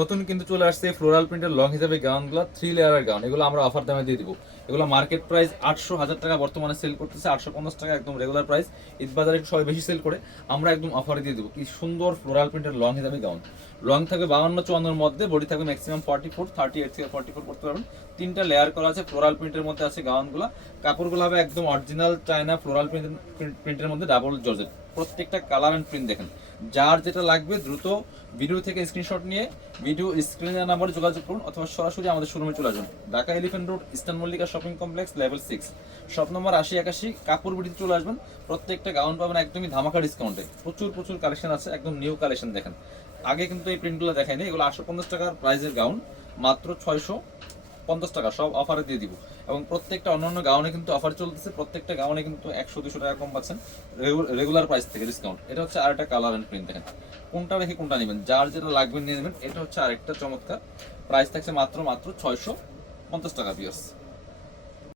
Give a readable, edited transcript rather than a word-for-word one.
নতুন কিন্তু চলে আসছে ফ্লোরাল প্রিন্টের লং হিসাবে গাউনগুলো 3 লেয়ারের গাউন। এগুলো আমরা অফার দামে দিয়ে দিব। এগুলো মার্কেট প্রাইস 800,000 টাকা বর্তমানে সেল করতেছে, 850 টাকা একদম রেগুলার প্রাইস। ঈদ বাজারে একটু সবাই বেশি সেল করে, আমরা একদম অফারে দিয়ে দিব। কি সুন্দর ফ্লোরাল প্রিন্টের লং হিসাবে গাউন। লং থাকবে 52-54 এর মধ্যে, বডি থাকবে ম্যাক্সিমাম 44, 38 থেকে 44 করতে পারবেন। 3টা লেয়ার করা আছে, ফ্লোরাল প্রিন্টের মধ্যে আছে গাউনগুলো। কাপড়গুলো হবে একদম অরিজিনাল চায়না ফ্লোরাল প্রিন্টের মধ্যে ডাবল জর্জেট। প্রত্যেকটা কালার এন্ড প্রিন্ট দেখেন। যার যেটা লাগবে দ্রুত ভিডিও থেকে স্ক্রিনশট নিয়ে ভিডিও স্ক্রিনের নাম্বারে যোগাযোগ করুন, অথবা সরাসরি আমাদের শোরুমে চলে আসুন। Dhaka elephant road, eastern Mallika shopping complex, level 6, shop number 8081, কাপড় বিডিতে চলে আসবেন। প্রত্যেকটা গাউন পাবেন একদমই ধামাকা ডিসকাউন্টে। প্রচুর প্রচুর কালেকশন আছে, একদম নিউ কালেকশন দেখেন। আগে কিন্তু এই প্রিন্টগুলো দেখায়নি। এগুলো 850 টাকার প্রাইসের গাউন, মাত্র 650 টাকা সব অফারে দিয়ে দিব। এবং প্রত্যেকটা অন্যান্য গাউনে কিন্তু অফার চলতেছে, প্রত্যেকটা গাউনে কিন্তু 100-200 টাকা কম পাচ্ছেন রেগুলার প্রাইস থেকে ডিসকাউন্ট। এটা হচ্ছে আরেকটা কালার এন্ড প্রিন্ট দেখেন। কোনটা রেখে কোনটা নেবেন, যার যেটা লাগবে নিয়ে নেবেন। এটা হচ্ছে আরেকটা চমৎকার, প্রাইস থাকছে মাত্র 650 টাকা পিয়ার্স।